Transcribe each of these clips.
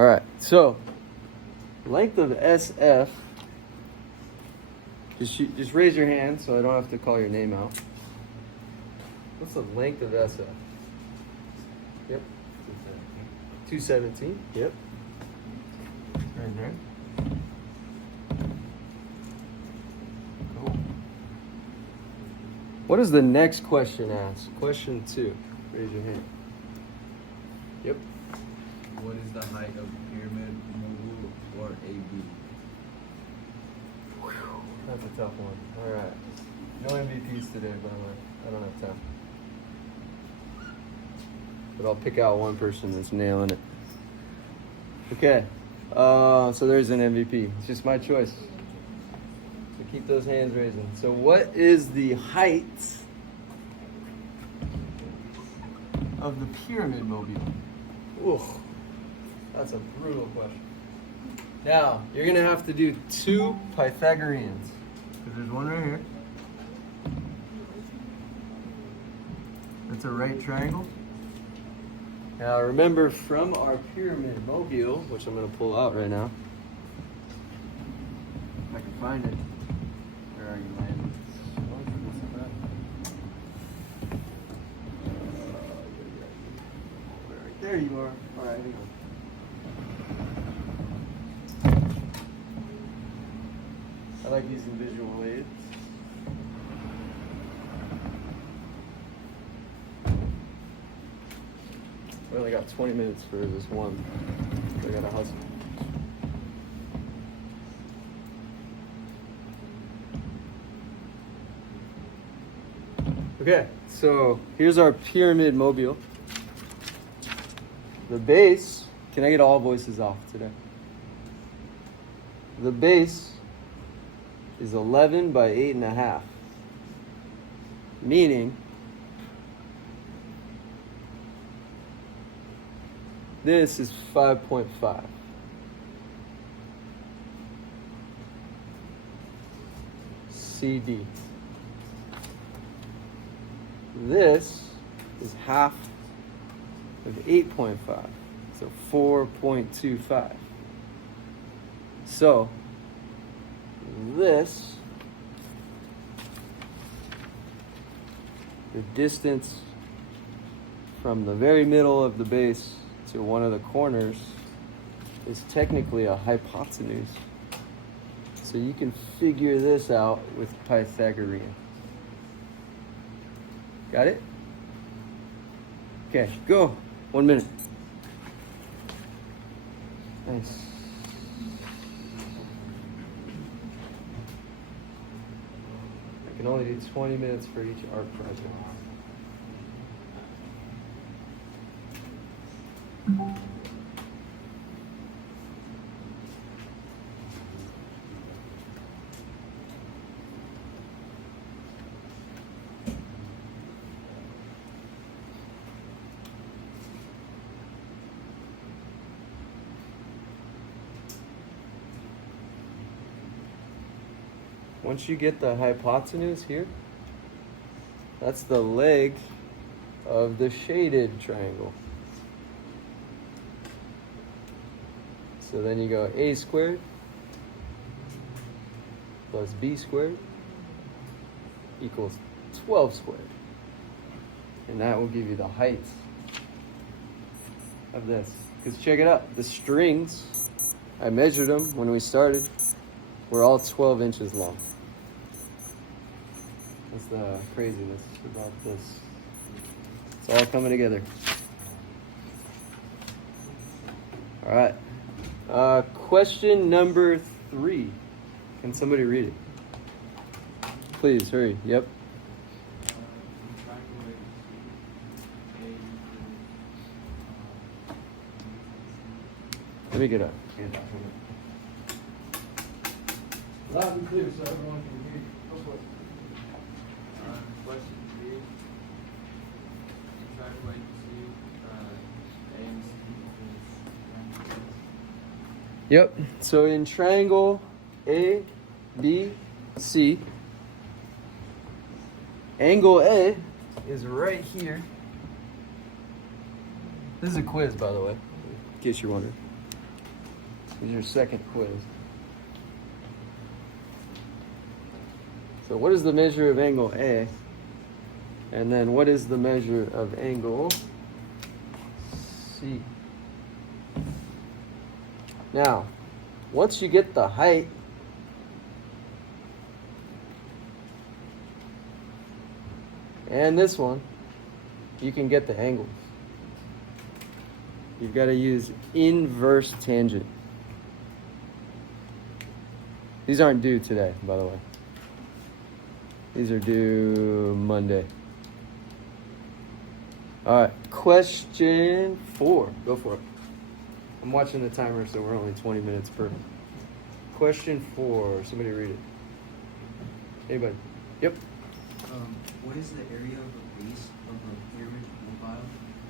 All right, so length of SF. Just raise your hand so I don't have to call your name out. What's the length of SF? Yep. 217. Yep. Right there. Cool. What does the next question ask? Question 2. Raise your hand. Yep. What is the height of pyramid, mogul, or AB? That's a tough one. All right. No MVPs today, by the way. I don't have time. But I'll pick out one person that's nailing it. Okay. So there's an MVP. It's just my choice. So keep those hands raising. So what is the height of the pyramid mobile? Ooh, that's a brutal question. Now, you're going to have to do 2 Pythagoreans. Because there's one right here. That's a right triangle. Now, remember from our pyramid mobile, which I'm going to pull out right now. If I can find it. Where are you, man? Right there you are. All right, hang on. I like using visual aids. I only got 20 minutes for this one. So I gotta hustle. Okay, so here's our pyramid mobile. The base, can I get all voices off today? The base is 11 by 8.5, meaning this is 5.5. CD. This is half of 8.5, so 4.25. So this, the distance from the very middle of the base to one of the corners is technically a hypotenuse. So you can figure this out with Pythagorean. Got it? Okay, go. 1 minute. Nice. I can only do 20 minutes for each art project. Once you get the hypotenuse here, that's the leg of the shaded triangle. So then you go a squared plus b squared equals 12 squared. And that will give you the height of this. Because check it out, the strings, I measured them when we started, were all 12 inches long. That's the craziness about this. It's all coming together. All right. Question number 3. Can somebody read it? Please, hurry. Yep. Let me get up. Loud and clear so everyone can hear you. Go for it. Question 3. Triangle ABC, A and C. Yep. So in triangle A, B, C, angle A is right here. This is a quiz, by the way, in case you're wondering. This is your second quiz. So what is the measure of angle A? And then what is the measure of angle C? Now, once you get the height, and this one, you can get the angles. You've got to use inverse tangent. These aren't due today, by the way. These are due Monday. All right, question 4. Go for it. I'm watching the timer, so we're only 20 minutes per. Question 4. Somebody read it. Anybody? Yep. What is the area of the base of a pyramid mobile?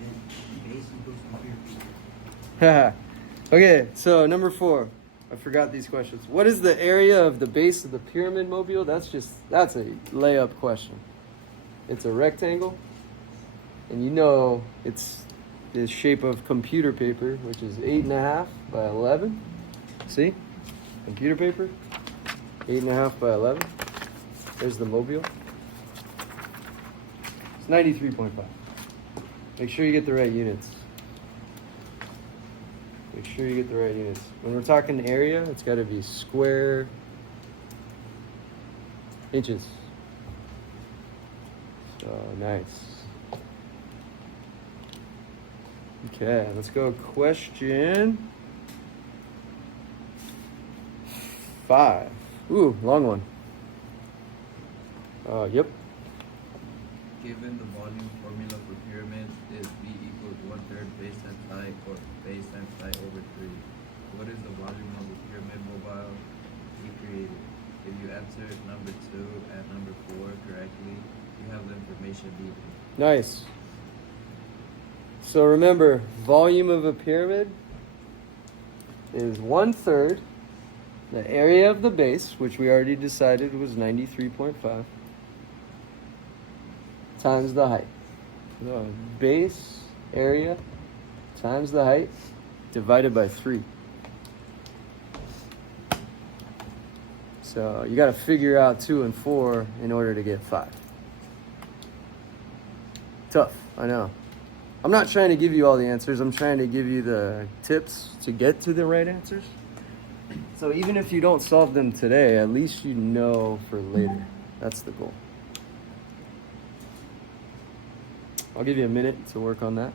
Then base equals computer feature. Okay, so number 4. I forgot these questions. What is the area of the base of the pyramid mobile? That's a layup question. It's a rectangle, and you know it's the shape of computer paper, which is 8.5 by 11. See? Computer paper, 8.5 by 11. There's the mobile. It's 93.5. Make sure you get the right units. Make sure you get the right units. When we're talking area, it's got to be square inches. So nice. Okay, let's go question 5. Ooh, long one. Yep. Given the volume formula for pyramids is B equals 1/3 base times height or base times height over 3. What is the volume of the pyramid mobile he created? If you answer number 2 and number 4 correctly, you have the information needed. Nice. So remember, volume of a pyramid is 1/3 the area of the base, which we already decided was 93.5, times the height. The base area times the height divided by 3. So you got to figure out 2 and 4 in order to get 5. Tough, I know. I'm not trying to give you all the answers. I'm trying to give you the tips to get to the right answers. So even if you don't solve them today, at least you know for later. That's the goal. I'll give you a minute to work on that.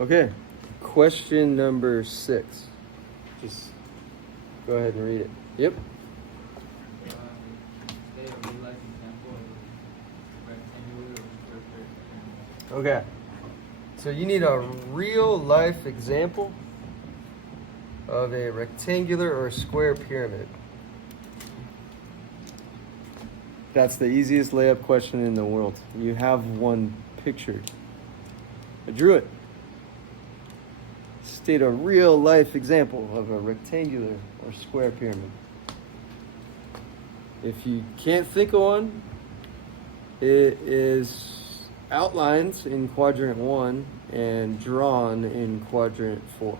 Okay, question number 6. Just go ahead and read it. Yep. State a real life example of rectangular or square pyramid. Okay. So you need a real life example of a rectangular or square pyramid. That's the easiest layup question in the world. You have one pictured. I drew it. State a real life example of a rectangular or square pyramid. If you can't think of one, it is outlined in quadrant 1 and drawn in quadrant 4?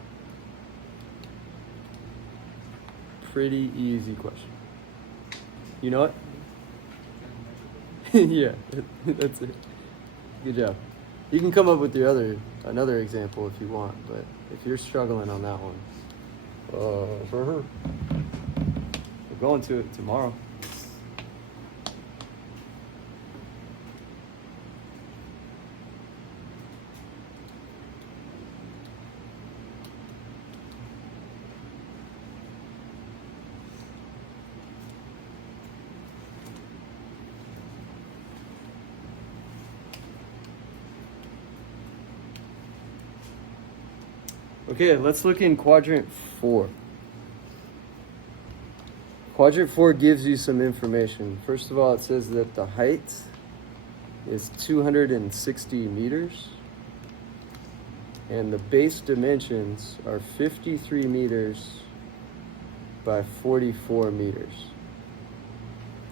Pretty easy question. You know it? Yeah, that's it. Good job. You can come up with another example if you want, but if you're struggling on that one, for her, we're going to it tomorrow. Okay, let's look in quadrant 4. Quadrant 4 gives you some information. First of all, it says that the height is 260 meters, and the base dimensions are 53 meters by 44 meters.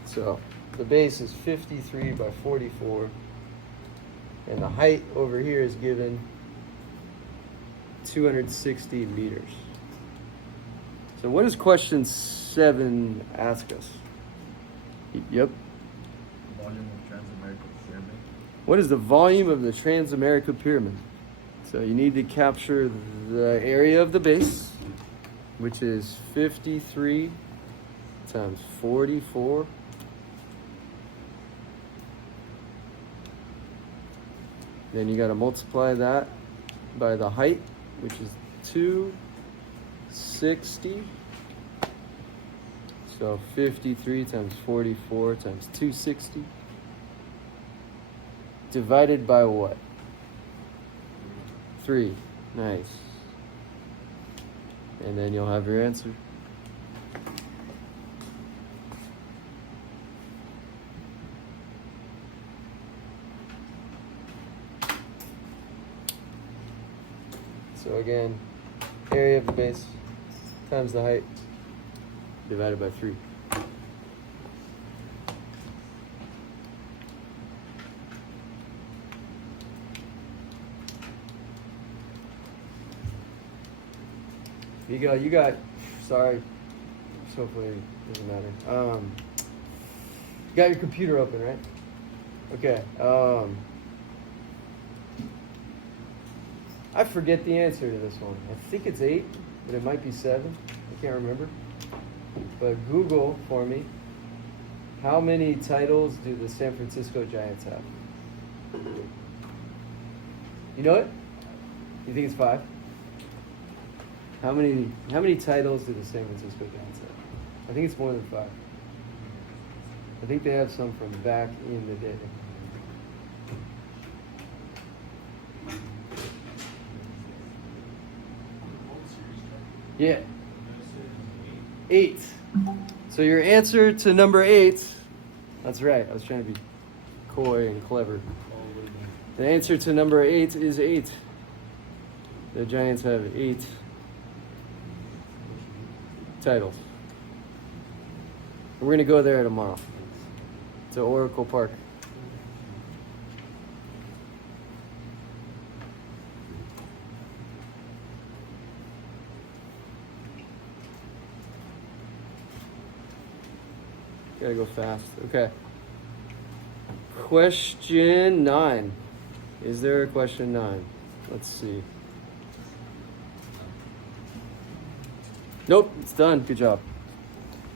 So the base is 53 by 44, and the height over here is given 260 meters. So what does question 7 ask us? Yep. Volume of Transamerica pyramid. What is the volume of the Transamerica pyramid? So you need to capture the area of the base, which is 53 times 44. Then you got to multiply that by the height, which is 260. So 53 times 44 times 260. Divided by what? 3. Nice. And then you'll have your answer. So again, area of the base times the height divided by 3. You got, sorry, hopefully it doesn't matter. You got your computer open, right? Okay. I forget the answer to this one. I think it's 8, but it might be 7. I can't remember. But Google for me, how many titles do the San Francisco Giants have? You know it? You think it's 5? How many titles do the San Francisco Giants have? I think it's more than 5. I think they have some from back in the day. Yeah. 8. So your answer to number 8, that's right. I was trying to be coy and clever. The answer to number 8 is 8. The Giants have 8 titles. We're going to go there tomorrow to Oracle Park. Gotta go fast. Okay. Question 9. Is there a question 9? Let's see. Nope, it's done. Good job.